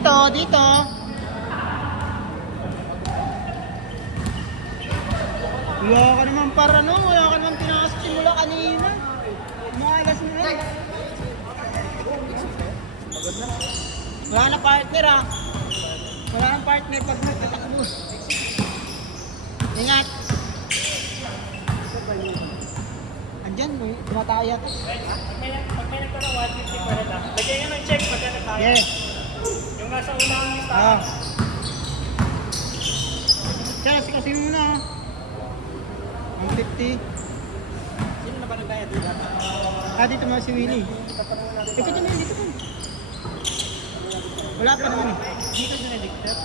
Dito, dito. Wala ka naman para no, wala ka naman pinakasimula kanina. Maalas mo na. Wala na partner ah. Wala nang partner pag nagtatakbo. Ingat. Andyan mo, tumataya to. Pag may nagtanong 150 para lang, lagyan nyo ng check pagka nagtayo. Yeah. Yung nasa unang lista. Kaya kasi muna. 150. Sino na ba nagbayad dito? Dito mga si Willie. Dito dyan, dito dyan. Wala pa naman eh. Dito nyo na-dictate.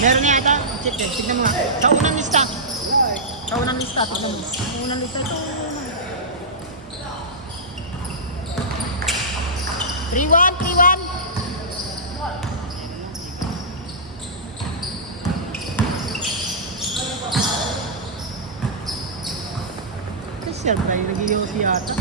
Meron na yata. Check eh. Tignan mo nga. Sa unang lista. Sa unang lista. Tignan mo. Sa unang lista ito. 3-1, 3-1. Kasi ba yung nag-iyaw si yata?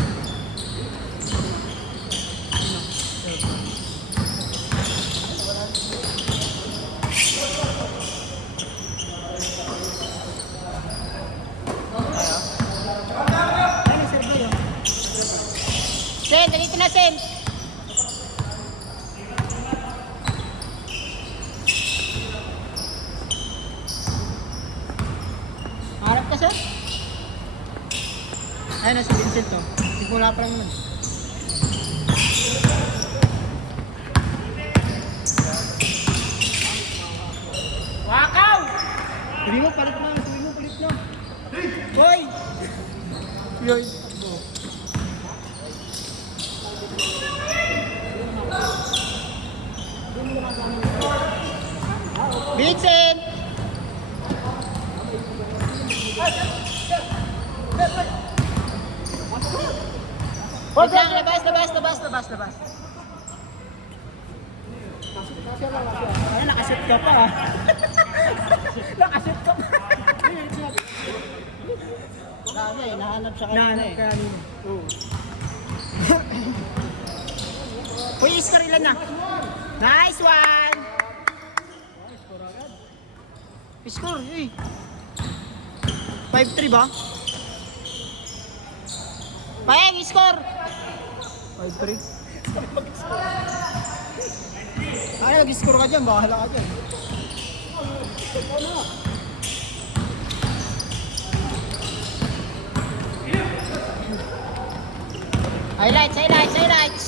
Sen, dito na Sen. Harap ka Sen. Ayun na si Vincent to. Simula pa lang naman. Wakaw! Sabi mo, palit na. Sabi mo, palit na. Boy! Yoy. Vincent! Wait lang, labas. Ay, nakasit ka pa. Nakasit ka pa. Sabi, nahanap siya kanina eh. Uy, iskarilan na. Nice one! Score, eh. 5-3 ba? Payag, score! 5-3. Ay, nag-score ka dyan, bahala ka dyan. Highlights!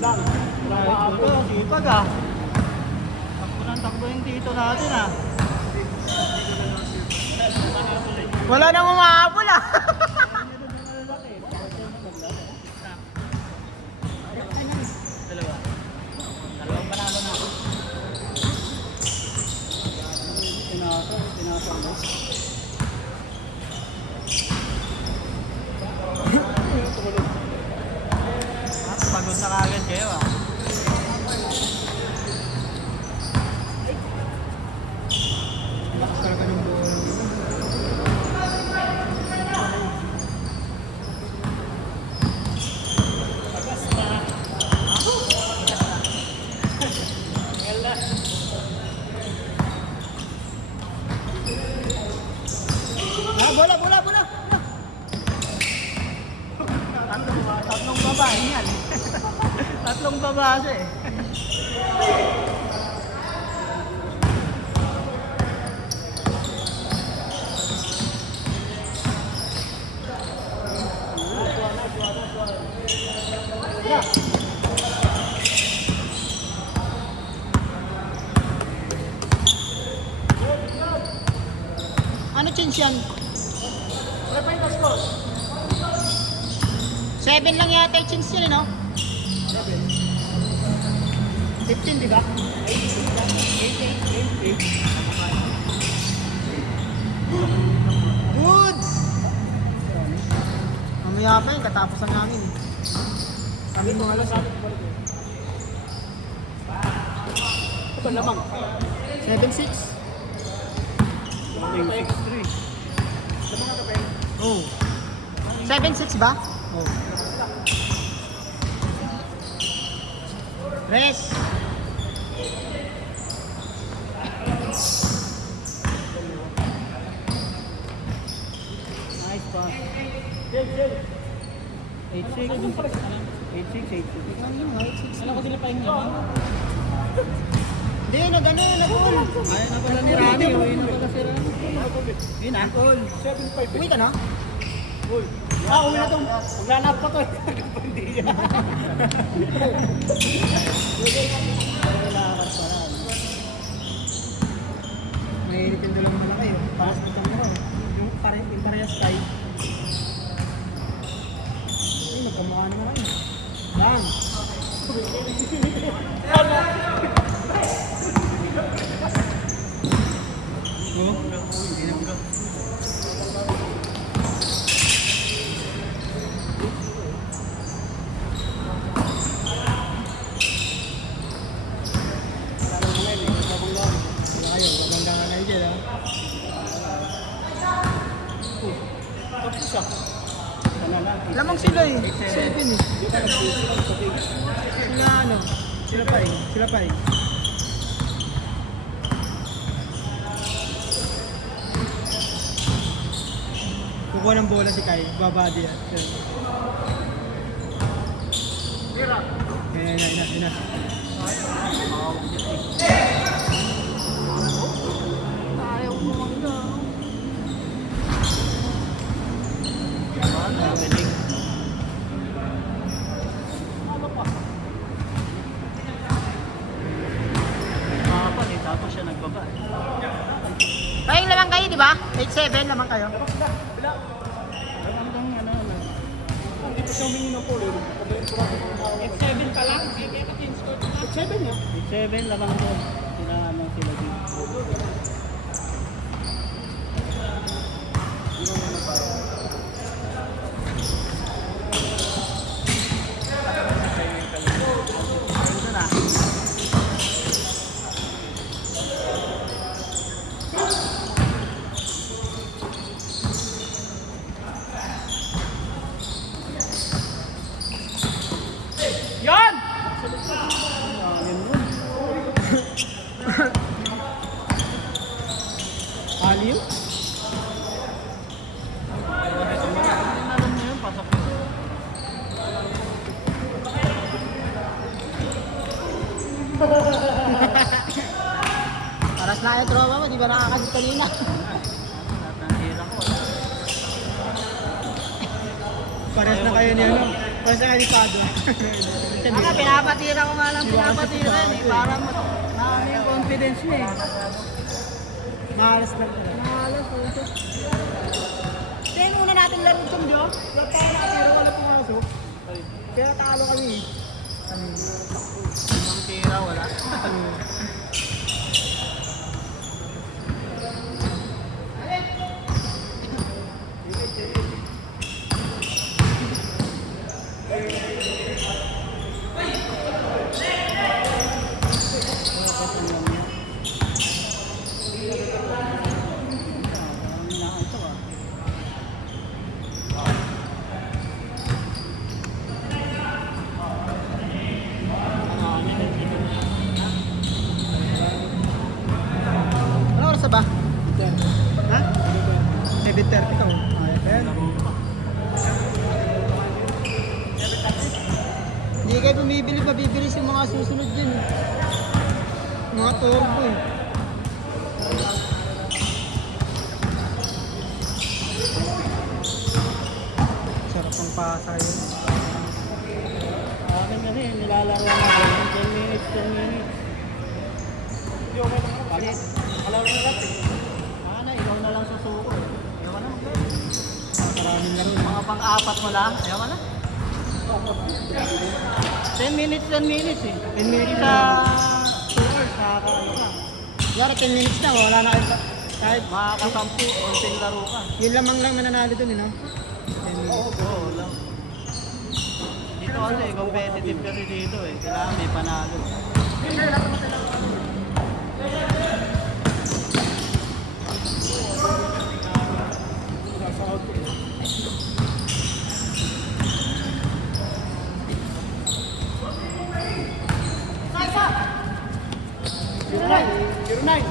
Bang. Sipag ah. Takbo yung dito natin ah. Wala nang umahabol ah. Dalawang panalo na. Pagod na kagad kayo ah. Bola. Tatlong babae yan. Tatlong babase eh. Ano chance yan? 7 lang yata yung chance yun, no? 15, di ba? 8. Good! Mamaya pa yun, katapusan namin. Kami mga alas. Ito ba lamang? 7-6. 6-3. Oh. 7-6 ba? Oh. Rest. Nice pass. 8-6. 8-6, 8-6. Ano ko sila pahinga? Hindi, nag-ano, nag-all. Ayaw na pala ni Rani. Uwi na pala si Rani. Yun ah. 7-5. Uwi ka na? Uy. Uwi na to. Maglalap pa to. Hindi yan. Mainit yung dalawang malaki. Paras kita mo. Yung parehas tayo. Ay, nagkamaan na kayo. Yan. Lamang sila eh. 7 eh. Sila ano? Sila pa eh. Sila pa eh. Kukuha ng bola si Kai. Babadi yan. Yan na. Ayaw mo mangga. Tapos siya nagbaba. Pahing lamang kayo, di ba? 8-7 lamang kayo. Hindi pa siya humingi ng polo. 8-7 pa lang. 8-7 lamang doon. Sila sila dito. Yan! Aliw? Paras na yung tropa mo, di ba nakakagit kanina? Paras na kayo niya, no? Paras na kayo ni Pado. Pinapatira ko nga lang, pinapatira eh. Para maano yung confidence niya eh. Mahalas lang. Mahalas. Kaya yung una natin laro itong Diyo, yung tayo natin, wala pumasok. Kaya talo kami eh. Ang tira, wala. Ano oras na ba? Ha? 7:30 ka. Ayan. Hindi kayo bumibili, mabibilis yung mga susunod dyan. Mga turbo eh. Sarap ang pasa yun. Amin kasi, nilalaro natin. 10 minutes, 10 minutes. Hindi, okay lang ako. Palit. Kalaro na natin. Ikaw na lang susuko. Ayaw ka na. Maraming laro. Mga pang-apat mo lang. Ayaw ka na. 10 minutes, 10 minutes eh. 10 minutes Sa 2 hours, nakakaano ka. Yara 10 minutes na, wala na kayo. Kahit Makakasampu, konting laro ka. yun lamang lang mananalo dun, no? 10 minutes. Oo lang. Dito kasi, competitive kasi dito eh. Kailangan may panalo. 1-9.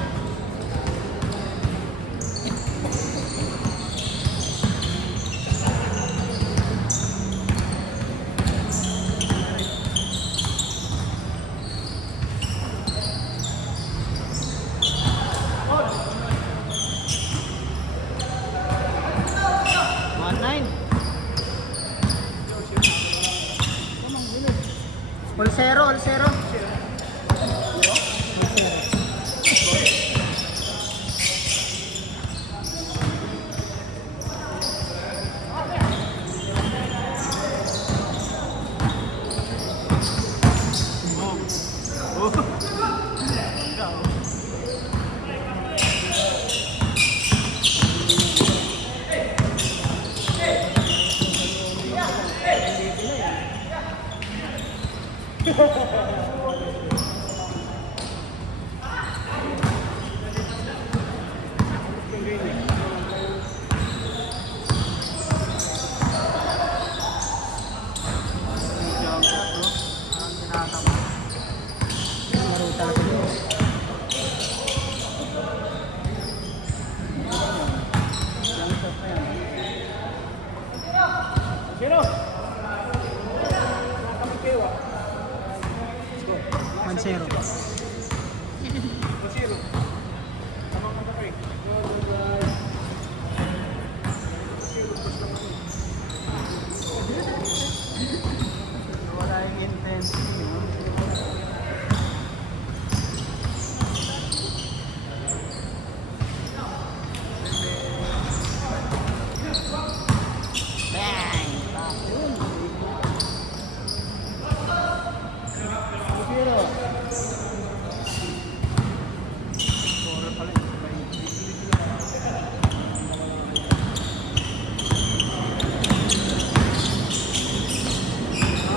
All zero, all zero. Zero. 1-0. Wala yung intensity.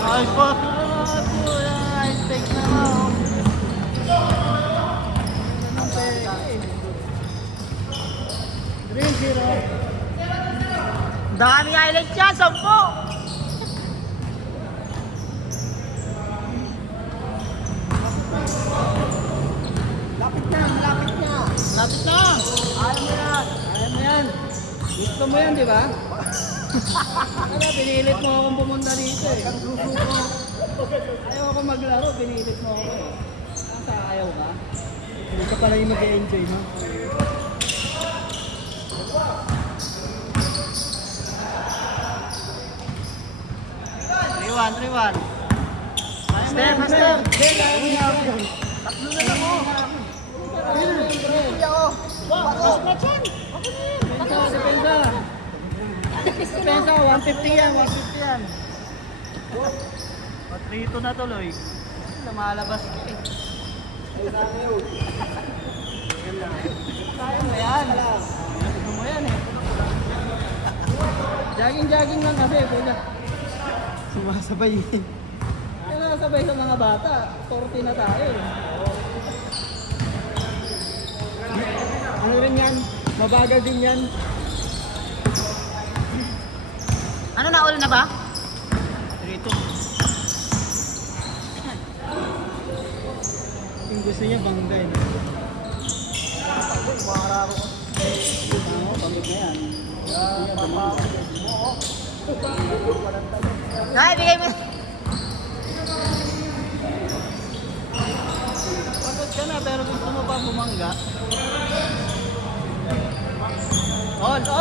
Ay, fuck! Ay, take na ako. Dami highlights yan, 10. Lapit na, malapit na. Lapit na. Ayaw mo yan. Ayaw mo yan. Gusto mo yan, di ba? Kaya pinilit mo akong pumunta dito eh. Ayaw ako maglaro, pinilit mo ako. Asa ayaw ka? Hindi ka pala yung mag-enjoy, no? Triwan. Step, step. Tatlo na lang mo. Depensa, 150 yan, 150 yan. Patrito na tuloy. Lumalabas ka eh. Kaya mo yan. Gusto mo yan eh. Jogging lang kasi. Pwede. Sumasabay. Kaya nasabay sa mga bata. 40 na tayo. Ano rin yan? Mabagal din yan. Ano na, all na ba? Patrito. Yung gusto niya banggay. No? Makararo ko. Pagod na yan. Ay, bigay mo. Pagod ka na pero gusto mo pa bumangga. All! Okay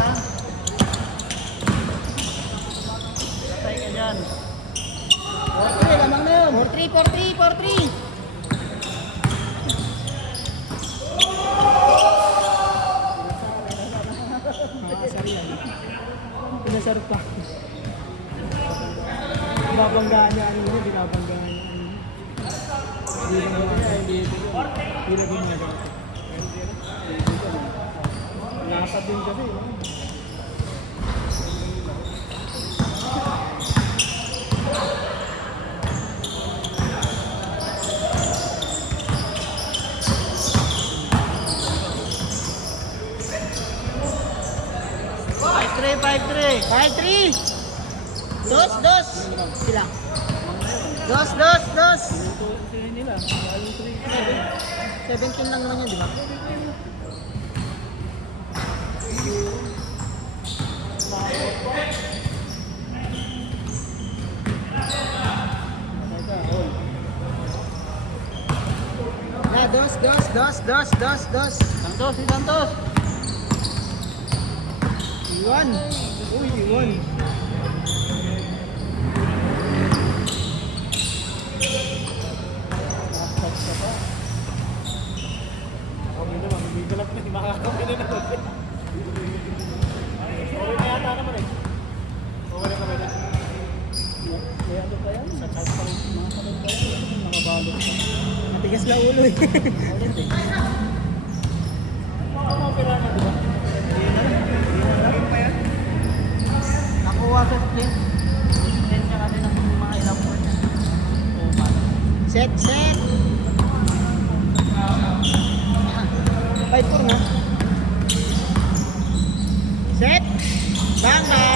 ah. Patay ka dyan. Okay, lamang na yun. 4-3. Nakakasar yan. Pinasar pa. Babanggaan niya ano niya, binabanggaan niya ano niya. Hindi na gumagawa. Hindi na gumagawa. Nakasar din kasi. No? Five, three. Dos. Sila. Dos. Tingin nila, lalong 3. 17 lang naman yun, di ba? Na, dos. Santos, si Santos. Iwan. Uy, iwan. Okay naman, dito lang hindi makakapili na naman. Okay na yata naman eh. Okay na naman eh. Kaya ano pa yan? Sa chance pa rin, mga kapag pa yan, nakabalot pa. Matigas na ulo eh. Ulit eh. Mga pila na, di ba? Nakuha sa split. Split siya kasi ng mga ilang point niya. So, paano? Set. 5-4 nga. Set. Bang.